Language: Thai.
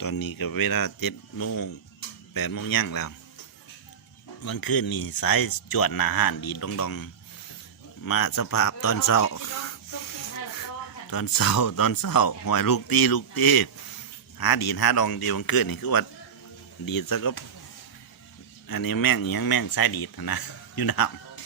ตอนนี้ก็เวลา7 โมง 8 โมงย่างแล้ววันคืนนี่สายจวดหนาหานดีดองมาสภาพตอนเช้าหอยลูกตีหาดีดหาดองดีวันคืนนี่คือว่าดีดซะก็อันนี้แม่งยังแม่งสายดีดนะอยู่น้ำ